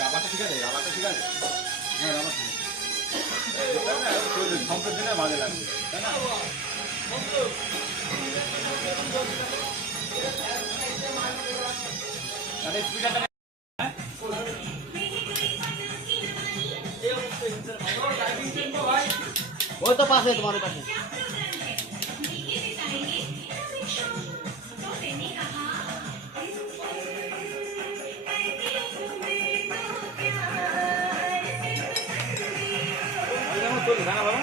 রাবারটা ঠিক আছে? রাবারটা ঠিক আছে? হ্যাঁ রাবার ঠিক আছে। সম্পের দিনে বাজে লাগবে তাই না? তাহলে স্পিডারটা ওই তো পাশে তোমার পাশে চলবে না বাবা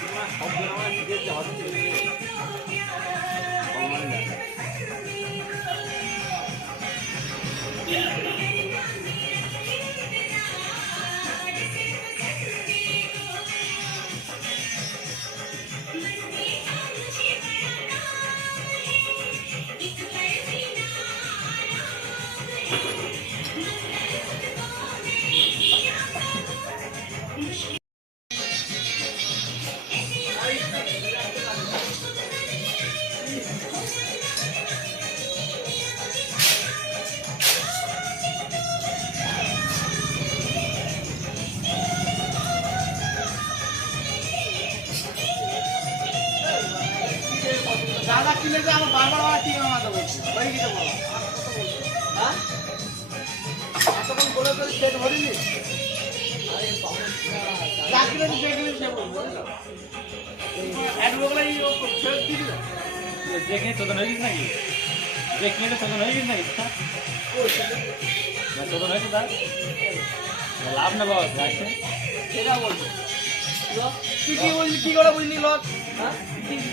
তোমার সব জন আমার শিখে যে হচ্ছে দাদা কিনে যে আমার বারবার টিম আমাকে বলছে ওই কিটা বলো হ্যাঁ এতক্ষণ বলে তো সেট ভরিনি চাকরি দেখলি সে বলবো অ্যাডভোকেট এই ফেরত দিয়ে দিল দেখে তোদের হয়ে গেছে নাকি? দেখলে তো তোদের হয়ে গেছে নাকি? তোদের হয়েছে তার লাভ না লস রাখছে সেটা বলবো তুই কি বললি কি করে বুঝলি লস হ্যাঁ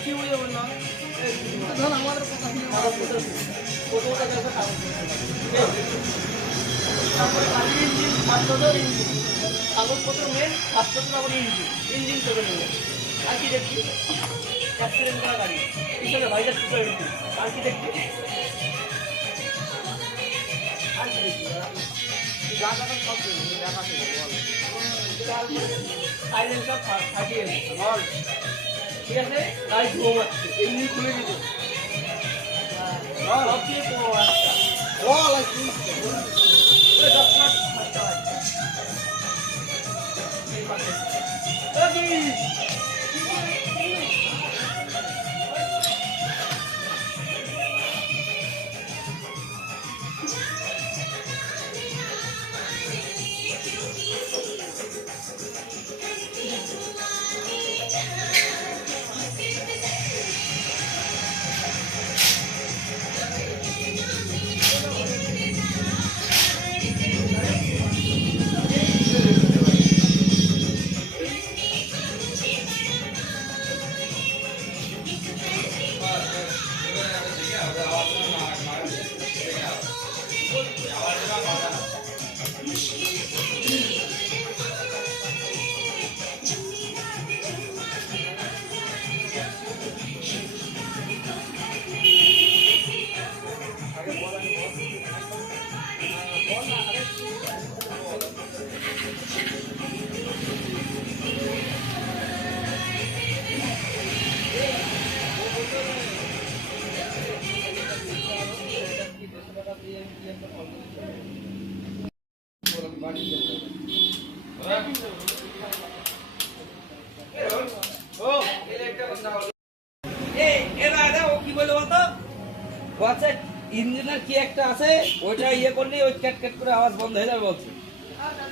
কি বুঝে বললি লস ধর আমাদের কথা কতটা টাকা তারপরে কাজের ইঞ্জিন মাত্রদের ইঞ্জিন কাগজপত্র মেন হাসপাতাল আবার ইঞ্জিন থেকে নেবে আর কি দেখছি অ্যাক্সিডেন্ট করা গাড়ি পিছনে ভাইজার সুপার আর কি দেখছি আর কি দেখছি যা টাকা সব দেখা থেকে বল সাইলেন্সার ফাটিয়ে বল ঠিক আছে গাড়ি ধুয়ো মারছে ইঞ্জিন খুলে দিত সব দিয়ে পড়ো একটা বল আর কি 10 লাখ খরচা হয় ইঞ্জিনের কি একটা আছে ওইটা ইয়ে করলে ওই ক্যাট ক্যাট করে আওয়াজ বন্ধ হয়ে যাবে বলছে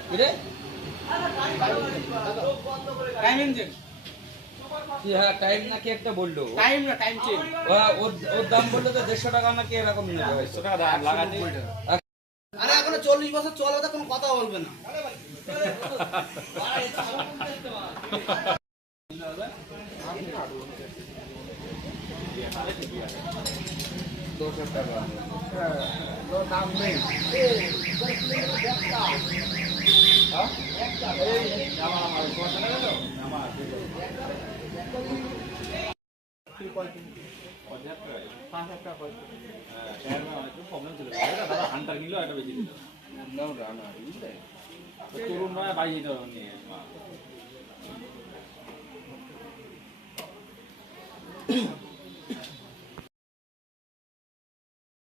বুঝলে টাইম ইঞ্জিন কি হ্যাঁ টাইম নাকি একটা বললো টাইম না টাইম চেঞ্জ ওর দাম বললো তো 150 টাকা নাকি এরকম নেবে 100 টাকা লাগাতে আরে এখন 40 বছর চলে তো কোনো কথা বলবে না দাম নেই হান্টার নিল একটা বেশি দিল তরুণ নয় বাইরে নিয়ে না